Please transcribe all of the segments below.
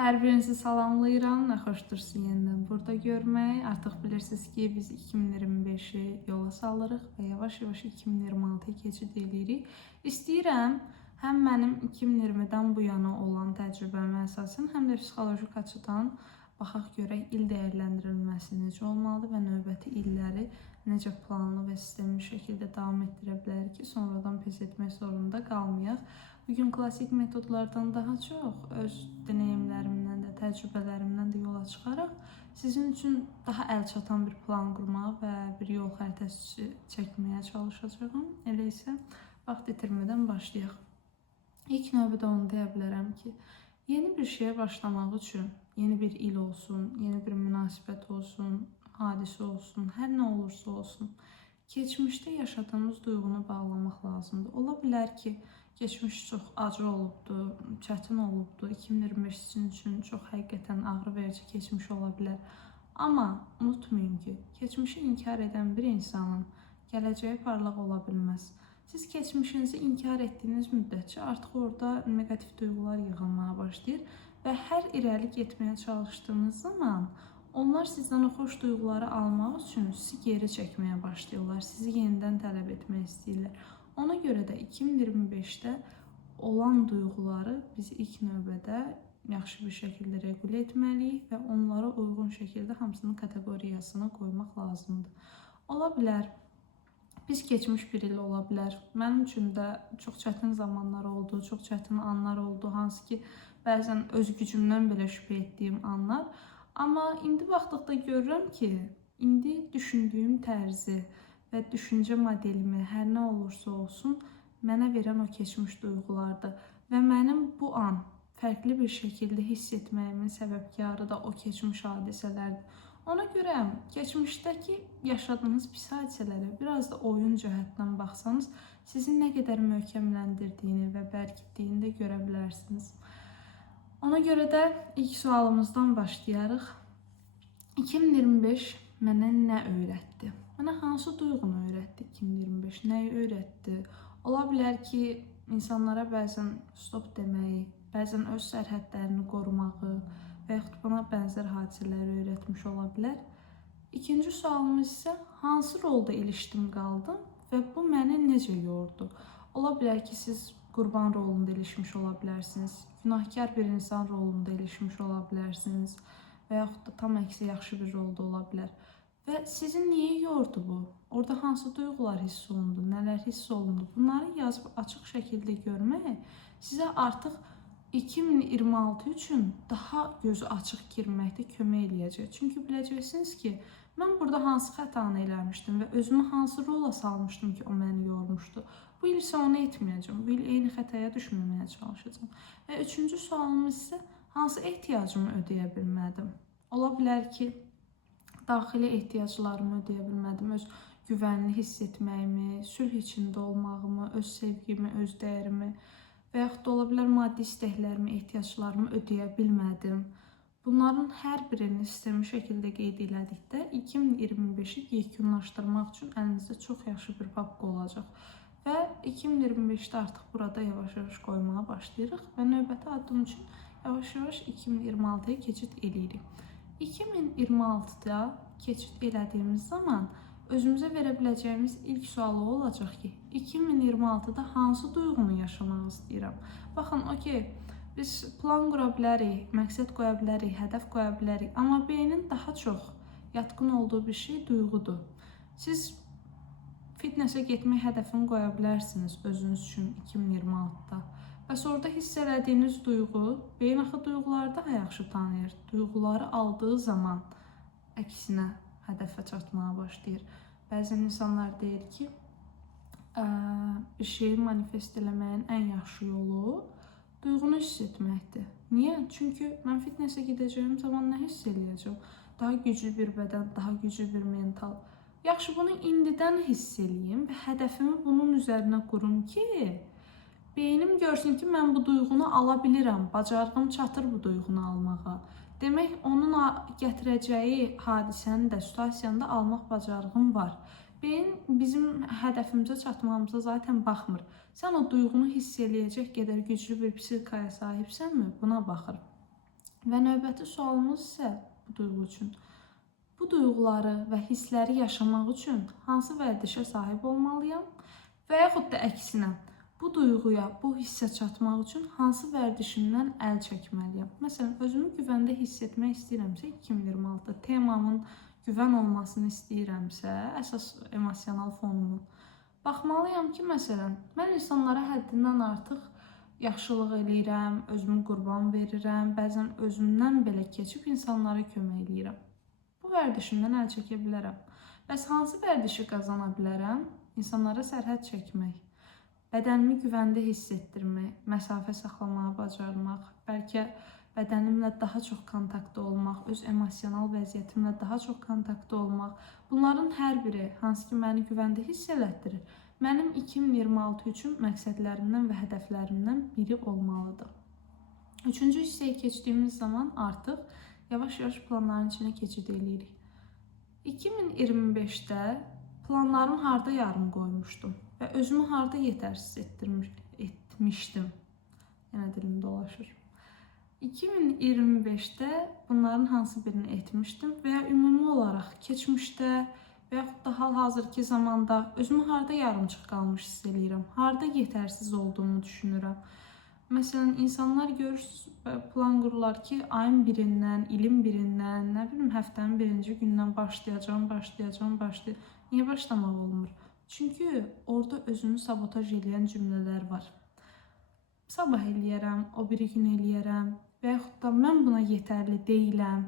Hər birinizi salamlayıram. Nə xoşdursun yenidən burada görmək. Artıq bilirsiniz ki, biz 2025-i yola salırıq və yavaş-yavaş 2026-ya keçid edirik. İstəyirəm həm mənim 2020-dən bu yana olan təcrübəmə əsasən, həm də psixoloji açıdan baxaq görək il dəyərləndirilməsi necə olmalıdır və növbəti illəri necə planlı və sistemli şəkildə davam etdirə bilərik ki, sonradan pes etmək zorunda qalmayaq. Bugün klassik metodlardan daha çox öz deneyimlərimdən də, təcrübələrimdən də yola çıxaraq sizin üçün daha əlçatan bir plan qurmağa və bir yol xəritəsi çəkməyə çalışacağam. Elə isə vaxt itirmədən başlayaq. İlk növbədə onu deyə bilərəm ki, yeni bir şeyə başlamaq üçün, yeni bir il olsun, yeni bir münasibət olsun, hadisə olsun, hər nə olursa olsun, keçmişdə yaşadığımız duyğunu bağlamaq lazımdır. Ola bilər ki, geçmiş çox acı olubdur, çətin olubdur, 2025 sizin üçün çox həqiqətən ağrı verici keçmiş ola bilər. Amma unutmayın ki, keçmişi inkar edən bir insanın gələcəyi parlaq ola bilməz. Siz keçmişinizi inkar etdiyiniz müddətcə artıq orada negativ duyğular yığılmaya başlayır və hər irəli getməyə çalışdığınız zaman onlar sizdən o xoş duyğuları almaq üçün sizi geri çəkməyə başlayırlar, sizi yenidən tələb etmək istəyirlər. Ona görə də 2025-də olan duyğuları biz ilk növbədə yaxşı bir şəkildə regulə etməliyik və onlara uyğun şəkildə hamısının kateqoriyasına qoymaq lazımdır. Ola bilər, biz keçmiş bir il ola bilər. Mənim üçün də çox çətin zamanlar oldu, çox çətin anlar oldu, hansı ki, bəzən öz gücümdən belə şübhə etdiyim anlar. Amma indi baxdıqda görürəm ki, indi düşündüyüm tərzi və düşüncə modelimi hər nə olursa olsun mənə verən o keçmiş duyğulardır və mənim bu an fərqli bir şəkildə hiss etməyimin səbəbkarı da o keçmiş hadisələrdir. Ona görə keçmişdəki yaşadığınız pis hadisələrə biraz da oyun cəhətdən baxsanız, sizi nə qədər möhkəmləndirdiyini və bərkitdiyini də görə bilərsiniz. Ona görə də ilk sualımızdan başlayarıq. 2025 mənə nə öyrətdi? Mənə hansı duyğunu öyrətdi 2025? Nəyi öyrətdi? Ola bilər ki, insanlara bəzən stop deməyi, bəzən öz sərhədlərini qorumağı və yaxud buna bənzər hadisələri öyrətmiş ola bilər. İkinci sualımız isə hansı rolda ilişdim qaldım və bu məni necə yordu? Ola bilər ki, siz qurban rolunda ilişmiş ola bilərsiniz, günahkar bir insan rolunda ilişmiş ola bilərsiniz və yaxud da tam əksi yaxşı bir rolda ola bilər. Və sizi niyə yordu bu? Orada hansı duyğular hiss olundu, nələr hiss olundu? Bunları yazıb açıq şəkildə görmək sizə artıq 2026 üçün daha gözü açıq girməkdə kömək eləyəcək. Çünki biləcəksiniz ki, mən burada hansı xətanı eləmişdim və özümü hansı rola salmışdım ki, o məni yormuşdu. Bu il isə onu etməyəcəm, bu il eyni xətaya düşməməyə çalışacağım. Və üçüncü sualımız isə hansı ehtiyacımı ödəyə bilmədim? Ola bilər ki, daxili ehtiyaclarımı ödəyə bilmədim, öz güvənli hiss etməyimi, sülh içində olmağımı, öz sevgimi, öz dəyərimi və yaxud da ola bilər maddi istəklərimi, ehtiyaclarımı ödəyə bilmədim. Bunların hər birini sistemli şəkildə qeyd elədikdə 2025-i yekunlaşdırmaq üçün əlinizdə çox yaxşı bir papqa olacaq. Və 2025-də artıq burada yavaş-yavaş qoymağa başlayırıq və növbəti addım üçün yavaş-yavaş 2026-ya keçid edirik. 2026-da keçid elədiyimiz zaman özümüzə verə biləcəyimiz ilk sualı olacaq ki, 2026-da hansı duyğunu yaşamaq istəyirəm? Baxın, okey, biz plan qura bilərik, məqsəd qoya bilərik, hədəf qoya bilərik, amma beynin daha çox yatqın olduğu bir şey duyğudur. Siz fitnesə getmək hədəfini qoya bilərsiniz özünüz üçün 2026-da. Bəs orada hiss elədiyiniz duyğu, beyin axı duyğuları daha yaxşı tanıyır. Duyğuları aldığı zaman əksinə hədəfə çatmağa başlayır. Bəzən insanlar deyir ki, bir şeyi manifest eləməyin ən yaxşı yolu duyğunu hiss etməkdir. Niyə? Çünki mən fitnesə gedəcəyim zaman nə hiss eləyəcəm? Daha güclü bir bədən, daha güclü bir mental. Yaxşı, bunu indidən hiss eləyim və hədəfimi bunun üzərinə qurum ki, beynim görsün ki, mən bu duyğunu ala bilirəm, bacarığım çatır bu duyğunu almağa. Demək, onun gətirəcəyi hadisəni də, situasiyanı da almaq bacarığım var. Beyin bizim hədəfimizə çatmamıza zaten baxmır. Sən o duyğunu hiss eləyəcək qədər güclü bir psixikaya sahibsənmi? Buna baxır. Və növbəti sualımız isə bu duyğu üçün. Bu duyğuları və hissləri yaşamaq üçün hansı vərdişə sahib olmalıyam? Və yaxud da əksinə, bu duyğuya, bu hissə çatmaq üçün hansı vərdişimdən əl çəkməliyəm? Məsələn, özümü güvəndə hiss etmək istəyirəmsə, 2026 temamın güvən olmasını istəyirəmsə, əsas emosional fonumu baxmalıyam ki, məsələn, mən insanlara həddindən artıq yaxşılıq eləyirəm, özümü qurban verirəm, bəzən özümdən belə keçib insanlara kömək eləyirəm. Bu vərdişimdən əl çəkə bilərəm. Bəs hansı vərdişi qazana bilərəm? İnsanlara sərhəd çəkmək, bədənimi güvəndə hiss etdirmək, məsafə saxlamağı bacarmaq, bəlkə bədənimlə daha çox kontaktda olmaq, öz emosional vəziyyətimlə daha çox kontaktda olmaq. Bunların hər biri, hansı ki məni güvəndə hiss elətdirir, mənim 2026 üçün məqsədlərimdən və hədəflərimdən biri olmalıdır. Üçüncü hissəyə keçdiyimiz zaman artıq yavaş-yavaş planların içinə keçid eləyirik. 2025-də planlarımı harda yarım qoymuşdum və özümü harda yetərsiz etmişdim. Yenə dilim dolaşır. 2025-də bunların hansı birini etmişdim və ya ümumi olaraq keçmişdə və yaxud da hal-hazırki zamanda özümü harda yarımçıq qalmış hiss eləyirəm, harda yetərsiz olduğumu düşünürəm. Məsələn, insanlar görürsünüz, plan qururlar ki, ayın birindən, ilin birindən, nə bilim, həftənin birinci gündən başlayacağım. Niyə başlamaq olmur? Çünki orada özünü sabotaj edən cümlələr var. Sabah eləyərəm, o biri gün eləyərəm və yaxud da mən buna yetərli deyiləm,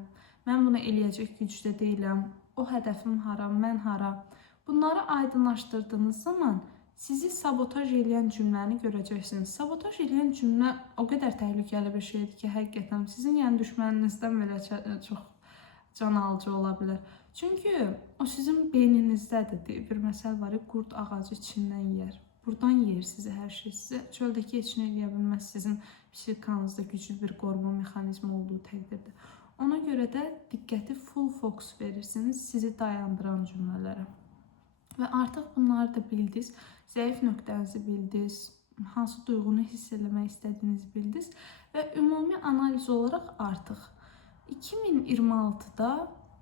mən buna eləyəcək gücdə deyiləm, o hədəfim hara, mən hara. Bunları aydınlaşdırdığınız zaman sizi sabotaj edən cümləni görəcəksiniz. Sabotaj edən cümlə o qədər təhlükəli bir şeydir ki, həqiqətən sizin düşməninizdən belə çox can alıcı ola bilər. Çünki o sizin beyninizdədir. Bir məsəl var, qurd ağacı içindən yeyər. Buradan yeyir sizi hər şey. Sizə çöldəki heç nə eləyə bilməz, sizin psixikanızda güclü bir qoruma mexanizmi olduğu təqdirdə. Ona görə də diqqəti full fokus verirsiniz sizi dayandıran cümlələrə. Və artıq bunları da bildiniz, zəif nöqtənizi bildiniz, hansı duyğunu hiss eləmək istədiyinizi bildiniz və ümumi analiz olaraq artıq 2026-da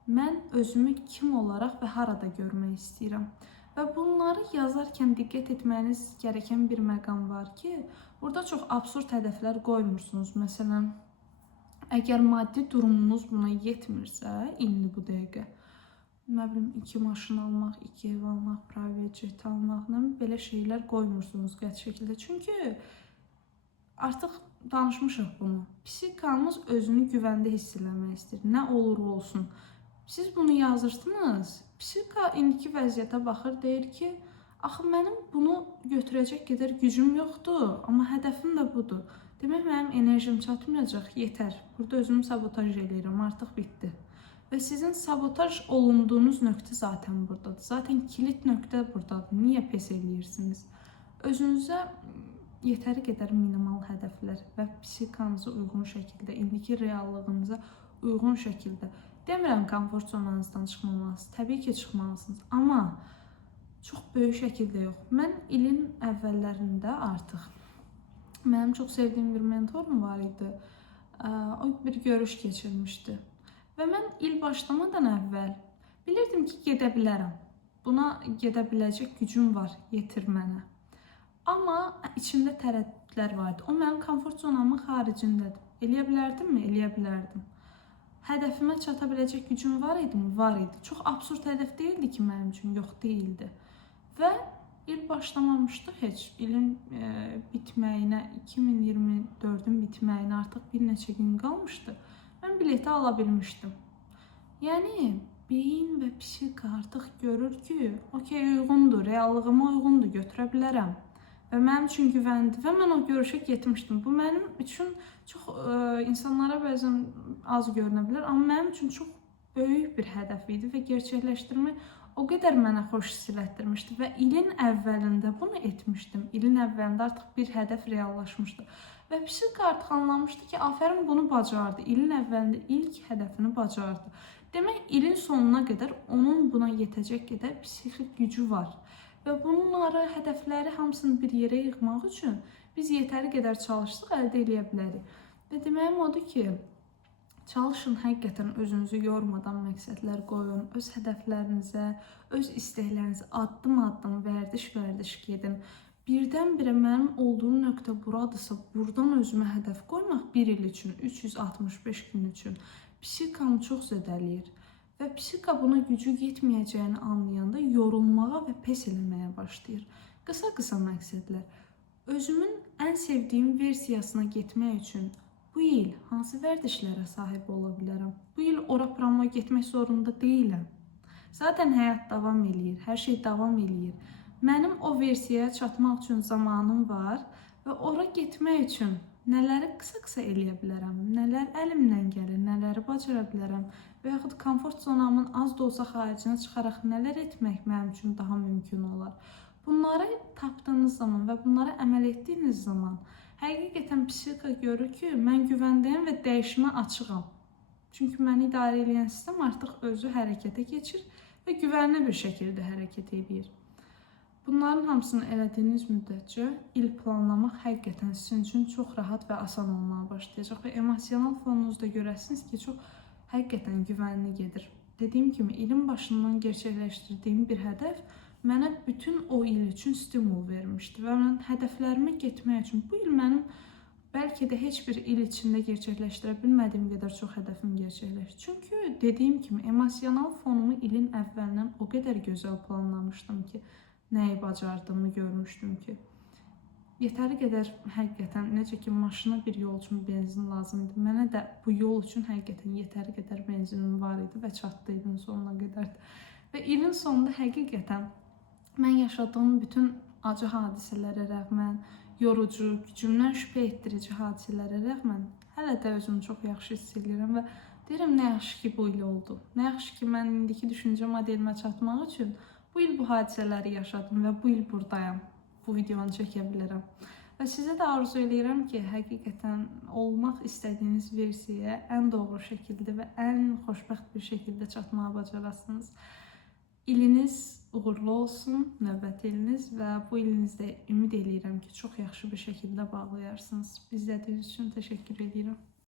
mən özümü kim olaraq və harada görmək istəyirəm. Və bunları yazarkən diqqət etməyiniz gerəkən bir məqam var ki, burada çox absurd hədəflər qoymursunuz. Məsələn, əgər maddi durumunuz buna yetmirsə, indi bu dəqiqə, nə bilim, 2 maşın almaq, 2 ev almaq, private jet almaq, belə şeylər qoymursunuz qəti şəkildə. Çünki artıq danışmışıq bunu. Psixikamız özünü güvəndə hiss eləmək istəyir. Nə olur olsun. Siz bunu yazırsınız, psixika indiki vəziyyətə baxır, deyir ki, axı mənim bunu götürəcək qədər gücüm yoxdur, amma hədəfim də budur. Demək, mənim enerjim çatmayacaq, yetər. Burada özümü sabotaj edirəm, artıq bitdi. Və sizin sabotaj olunduğunuz nöqtə zaten buradadır. Zaten kilit nöqtə buradadır. Niyə pes eləyirsiniz? Özünüzə yetəri qədər minimal hədəflər və psixikanıza uyğun şəkildə, indiki reallığınıza uyğun şəkildə. Demirəm, komfort zonanızdan çıxmamalısınız. Təbii ki, çıxmalısınız. Amma çox böyük şəkildə yox. Mən ilin əvvəllərində artıq mənim çox sevdiyim bir mentorum var idi. O bir görüş keçirmişdi. Və mən il başlamadan əvvəl bilirdim ki, gedə bilərəm. Buna gedə biləcək gücüm var, yetir mənə. Amma içimdə tərəddüdlər vardı. O mənim komfort zonamın xaricindədir. Eləyə bilərdimmi? Eləyə bilərdim. Hədəfimə çata biləcək gücüm var idi mi? Var idi. Çox absurd hədəf deyildi ki, mənim üçün, yox deyildi. Və il başlamamışdı heç. İlin bitməyinə, 2024-ün bitməyinə artıq bir neçə gün qalmışdı. Mən bileti ala bilmişdim. Yəni, beyin və psixika artıq görür ki, okey, uyğundur, reallığıma uyğundur, götürə bilərəm. Və mənim üçün güvəndi və mən o görüşə getmişdim. Bu mənim üçün çox insanlara bəzən az görünə bilər, amma mənim üçün çox böyük bir hədəf idi və gerçəkləşdirmək o qədər mənə xoş hiss elətdirmişdi və ilin əvvəlində bunu etmişdim. İlin əvvəlində artıq bir hədəf reallaşmışdı. Və psixika artıq anlamışdı ki, afərin bunu bacardı. İlin əvvəlində ilk hədəfini bacardı. Demək, ilin sonuna qədər onun buna yetəcək qədər psixik gücü var. Və bunları, hədəfləri hamısını bir yerə yığmaq üçün biz yetəri qədər çalışsaq əldə edə bilərik. Və deməyim odur ki, Çalışın həqiqətən özünüzü yormadan məqsədlər qoyun. Öz hədəflərinizə, öz istəklərinizə addım-addım vərdiş gedin. Birdən-birə mənim olduğum nöqtə buradırsa, buradan özümə hədəf qoymaq 1 il üçün, 365 gün üçün psixikamı çox zədələyir. Və psixika buna gücü yetməyəcəyini anlayanda yorulmağa və pes eləməyə başlayır. Qısa məqsədlər. Özümün ən sevdiyim versiyasına getmək üçün bu il hansı vərdişlərə sahib ola bilərəm? Bu il ora-burama getmək zorunda deyiləm. Zaten həyat davam eləyir, hər şey davam eləyir. Mənim o versiyaya çatmaq üçün zamanım var və ora getmək üçün nələri qısa eləyə bilərəm, nələr əlimdən gəlir, nələri bacara bilərəm və yaxud komfort zonamın az da olsa xaricinə çıxaraq nələr etmək mənim üçün daha mümkün olar. Bunları tapdığınız zaman və bunlara əməl etdiyiniz zaman həqiqətən psixika görür ki, mən güvəndəyəm və dəyişimə açığam. Çünki məni idarə edən sistem artıq özü hərəkətə keçir və güvənli bir şəkildə hərəkət edir. Bunların hamısını elədiyiniz müddətcə il planlamaq həqiqətən sizin üçün çox rahat və asan olmağa başlayacaq və emosional fonunuzda görəsiniz ki, çox həqiqətən güvənli gedir. Dediyim kimi, ilin başından gerçəkləşdirdiyim bir hədəf mənə bütün o il üçün stimul vermişdi və mən hədəflərimə getmək üçün bu il mənim bəlkə də heç bir il içində gerçəkləşdirə bilmədiyim qədər çox hədəfim gerçəkləşdi. Çünki dediyim kimi, emosional fonumu ilin əvvəlindən o qədər gözəl planlamışdım ki, nəyi bacardığımı görmüşdüm ki, yetəri qədər həqiqətən, necə ki, maşına bir yol üçün benzin lazımdır. Mənə də bu yol üçün həqiqətən yetəri qədər benzinim var idi və çatdıydım sonuna qədər. Və ilin sonunda həqiqətən mən yaşadığım bütün acı hadisələrə rəğmən, yorucu, gücümdən şübhə etdirici hadisələrə rəğmən hələ də özümü çox yaxşı hiss edirəm və deyirəm, nə yaxşı ki, bu il oldu. Nə yaxşı ki, mən indiki düşüncə modelimə çatmaq üçün bu il bu hadisələri yaşadım və bu il buradayam. Bu videonu çəkə bilərəm. Və sizə də arzu edirəm ki, həqiqətən olmaq istədiyiniz versiyaya ən doğru şəkildə və ən xoşbəxt bir şəkildə çatmağa bacarasınız. İliniz uğurlu olsun, növbəti iliniz və bu ilinizdə ümid edirəm ki, çox yaxşı bir şəkildə bağlayarsınız. İzlədiyiniz üçün təşəkkür edirəm.